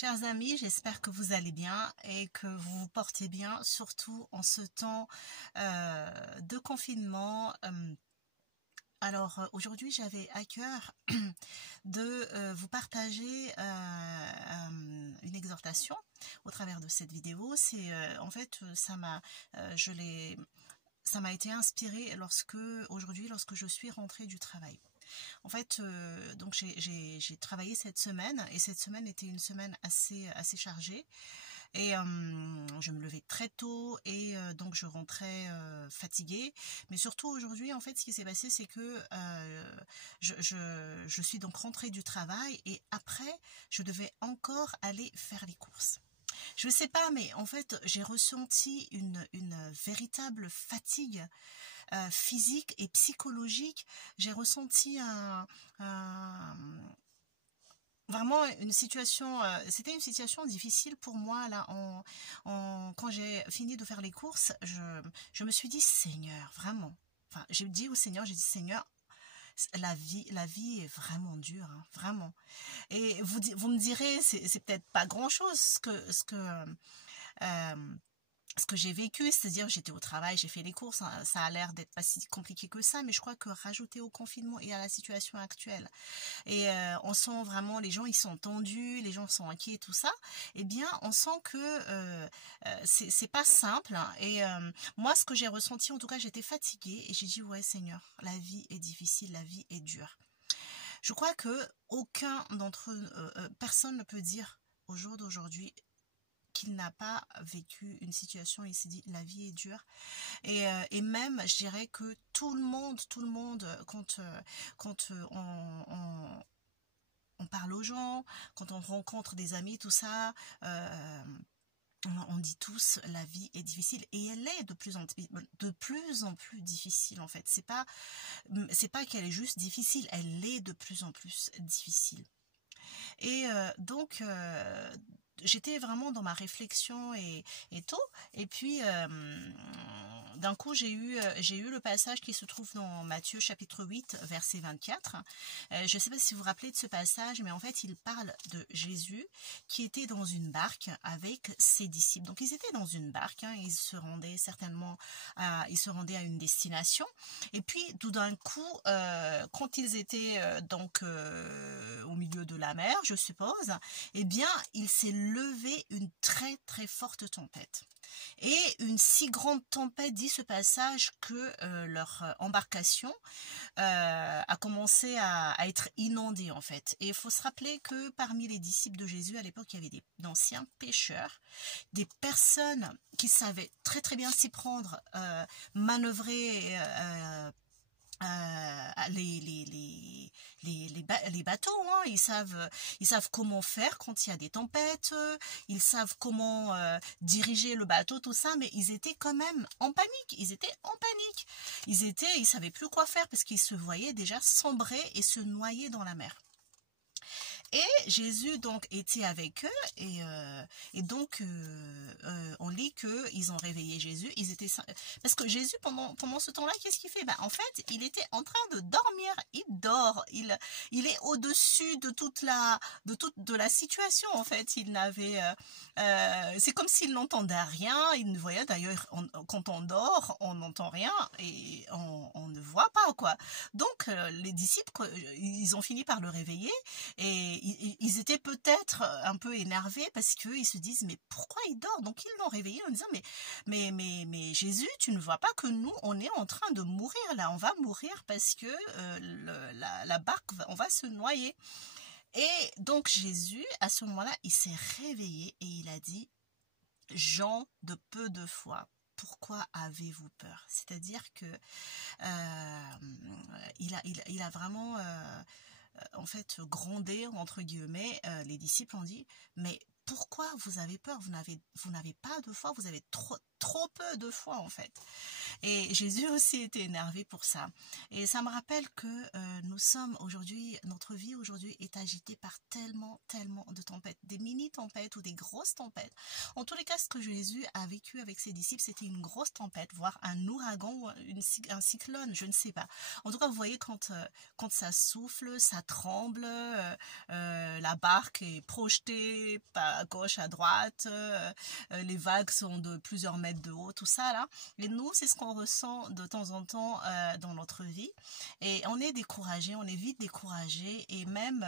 Chers amis, j'espère que vous allez bien et que vous vous portez bien, surtout en ce temps de confinement. Alors aujourd'hui, j'avais à cœur de vous partager une exhortation au travers de cette vidéo. C'est en fait, ça m'a été inspiré lorsque je suis rentrée du travail. En fait, donc j'ai travaillé cette semaine et cette semaine était une semaine assez chargée et je me levais très tôt et donc je rentrais fatiguée. Mais surtout aujourd'hui, en fait, ce qui s'est passé, c'est que je suis donc rentrée du travail et après, je devais encore aller faire les courses. Je ne sais pas, mais en fait, j'ai ressenti une véritable fatigue physique et psychologique. J'ai ressenti vraiment une situation, c'était une situation difficile pour moi là. Quand j'ai fini de faire les courses, je me suis dit Seigneur, vraiment. Enfin, j'ai dit au Seigneur, j'ai dit Seigneur, la vie est vraiment dure, hein, vraiment. Et vous me direz, c'est peut-être pas grand-chose euh, ce que j'ai vécu, c'est-à-dire j'étais au travail, j'ai fait les courses, hein, ça a l'air d'être pas si compliqué que ça, mais je crois que rajouter au confinement et à la situation actuelle, et on sent vraiment les gens ils sont tendus, les gens sont inquiets, tout ça, eh bien on sent que c'est pas simple, hein, et moi ce que j'ai ressenti, en tout cas j'étais fatiguée et j'ai dit ouais Seigneur, la vie est difficile, la vie est dure. Je crois que aucun d'entre eux, personne ne peut dire au jour d'aujourd'hui qu'il n'a pas vécu une situation, il s'est dit la vie est dure et même je dirais que tout le monde quand on parle aux gens, quand on rencontre des amis, tout ça, on dit tous la vie est difficile et elle est de plus en plus difficile en fait. C'est pas qu'elle est juste difficile, elle est de plus en plus difficile. Et donc, j'étais vraiment dans ma réflexion et tout. Et puis, d'un coup, j'ai eu le passage qui se trouve dans Matthieu chapitre 8, verset 24. Je ne sais pas si vous vous rappelez de ce passage, mais en fait, il parle de Jésus qui était dans une barque avec ses disciples. Donc, ils étaient dans une barque, hein, ils se rendaient à une destination. Et puis, tout d'un coup, quand ils étaient au milieu de la mer, je suppose, eh bien, il s'est levé une très très forte tempête. Et une si grande tempête, dit ce passage, que leur embarcation a commencé à être inondée en fait. Et il faut se rappeler que parmi les disciples de Jésus, à l'époque, il y avait d'anciens pêcheurs, des personnes qui savaient très très bien s'y prendre, manœuvrer les bateaux, hein. Ils savent comment faire quand il y a des tempêtes, ils savent comment diriger le bateau, tout ça, mais ils étaient quand même en panique, ils savaient plus quoi faire parce qu'ils se voyaient déjà sombrer et se noyer dans la mer. Et Jésus donc était avec eux et donc on lit que ils ont réveillé Jésus. Parce que Jésus pendant ce temps-là, qu'est-ce qu'il fait? En fait, il était en train de dormir. Il dort. Il est au-dessus de la situation. En fait, c'est comme s'il n'entendait rien. Il ne voyait d'ailleurs quand on dort, on n'entend rien et on ne voit pas quoi. Donc les disciples, ils ont fini par le réveiller et ils étaient peut-être un peu énervés parce qu'ils se disent mais pourquoi il dort? Donc ils l'ont réveillé en disant mais Jésus, tu ne vois pas que nous on est en train de mourir là, on va mourir parce que la barque on va se noyer. Et donc Jésus à ce moment-là il s'est réveillé et il a dit gens de peu de foi, pourquoi avez-vous peur? C'est-à-dire que il a vraiment en fait grondé entre guillemets, les disciples ont dit mais pourquoi vous avez peur? Vous n'avez pas de foi, vous avez trop peu de foi en fait. Et Jésus aussi était énervé pour ça. Et ça me rappelle que nous sommes aujourd'hui, notre vie aujourd'hui est agitée par tellement de tempêtes, des mini-tempêtes ou des grosses tempêtes. En tous les cas, ce que Jésus a vécu avec ses disciples, c'était une grosse tempête, voire un ouragan ou un cyclone, je ne sais pas. En tout cas, vous voyez quand ça souffle, ça tremble, la barque est projetée à gauche, à droite, les vagues sont de plusieurs mètres de haut, tout ça là. Et nous, c'est ce qu'on ressent de temps en temps dans notre vie. Et on est découragé, on est vite découragé et même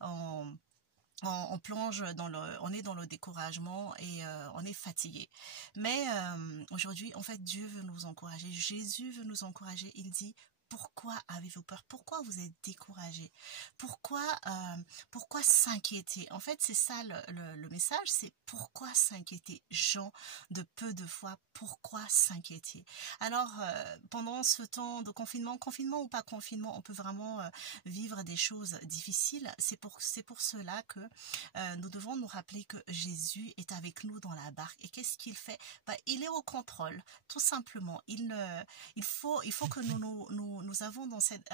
on plonge on est dans le découragement et on est fatigué. Mais aujourd'hui, en fait, Dieu veut nous encourager. Jésus veut nous encourager. Il dit: pourquoi avez-vous peur? Pourquoi vous êtes découragé? Pourquoi s'inquiéter? En fait, c'est ça le message, c'est pourquoi s'inquiéter? Gens de peu de foi, pourquoi s'inquiéter? Alors, pendant ce temps de confinement ou pas confinement, on peut vraiment vivre des choses difficiles. C'est pour cela que nous devons nous rappeler que Jésus est avec nous dans la barque. Et qu'est-ce qu'il fait? Il est au contrôle, tout simplement. Il faut que nous avons dans cette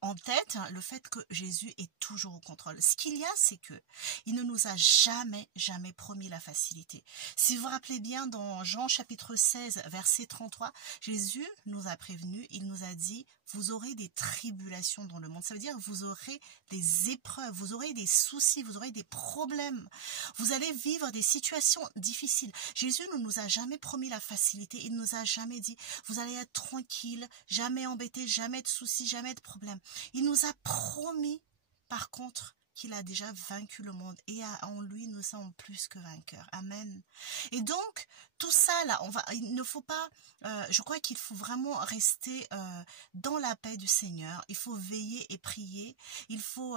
en tête le fait que Jésus est toujours au contrôle. Ce qu'il y a, c'est que il ne nous a jamais promis la facilité. Si vous vous rappelez bien, dans Jean chapitre 16, verset 33, Jésus nous a prévenus, il nous a dit: vous aurez des tribulations dans le monde. Ça veut dire vous aurez des épreuves, vous aurez des soucis, vous aurez des problèmes. Vous allez vivre des situations difficiles. Jésus ne nous a jamais promis la facilité. Il nous a jamais dit: vous allez être tranquille, jamais embêté, jamais de soucis, jamais de problèmes. Il nous a promis, par contre, qu'il a déjà vaincu le monde et en lui nous sommes plus que vainqueurs. Amen. Et donc tout ça là, il ne faut pas, je crois qu'il faut vraiment rester dans la paix du Seigneur. Il faut veiller et prier. Il faut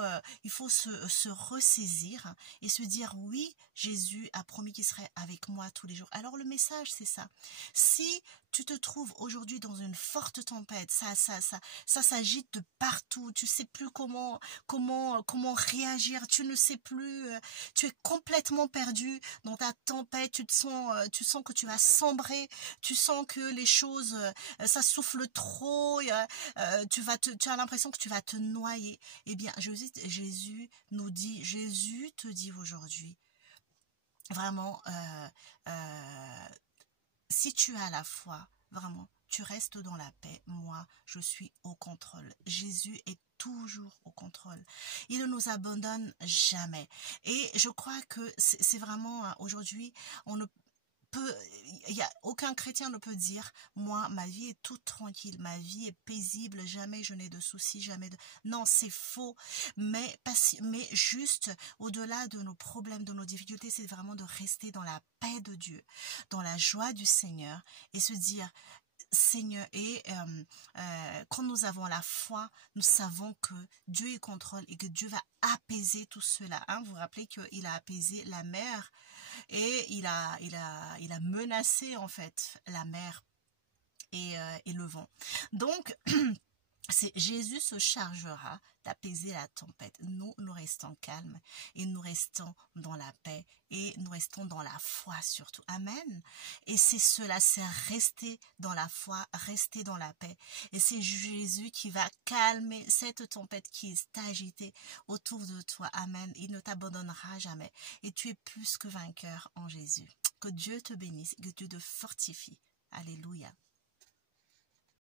se ressaisir et se dire: oui, Jésus a promis qu'il serait avec moi tous les jours. Alors le message, c'est ça. Si tu te trouves aujourd'hui dans une forte tempête, ça s'agite de partout, tu sais plus comment réagir, tu ne sais plus, tu es complètement perdu dans ta tempête, tu sens que tu vas sombrer, tu sens que les choses, ça souffle trop, tu as l'impression que tu vas te noyer. Eh bien, Jésus te dit aujourd'hui, vraiment, si tu as la foi, vraiment, tu restes dans la paix. Moi, je suis au contrôle. Jésus est toujours au contrôle. Il ne nous abandonne jamais. Et je crois que c'est vraiment, aujourd'hui, aucun chrétien ne peut dire: moi, ma vie est toute tranquille, ma vie est paisible, jamais je n'ai de soucis, jamais de... Non, c'est faux. Mais juste, au-delà de nos problèmes, de nos difficultés, c'est vraiment de rester dans la paix de Dieu, dans la joie du Seigneur et se dire: Seigneur, et quand nous avons la foi, nous savons que Dieu est contrôle et que Dieu va apaiser tout cela. Vous vous rappelez qu'il a apaisé la mer et il a menacé en fait la mer et le vent. Donc Jésus se chargera d'apaiser la tempête. Nous restons calmes et nous restons dans la paix et nous restons dans la foi surtout. Amen. Et c'est cela, c'est rester dans la foi, rester dans la paix. Et c'est Jésus qui va calmer cette tempête qui est agitée autour de toi. Amen. Il ne t'abandonnera jamais. Et tu es plus que vainqueur en Jésus. Que Dieu te bénisse, que Dieu te fortifie. Alléluia.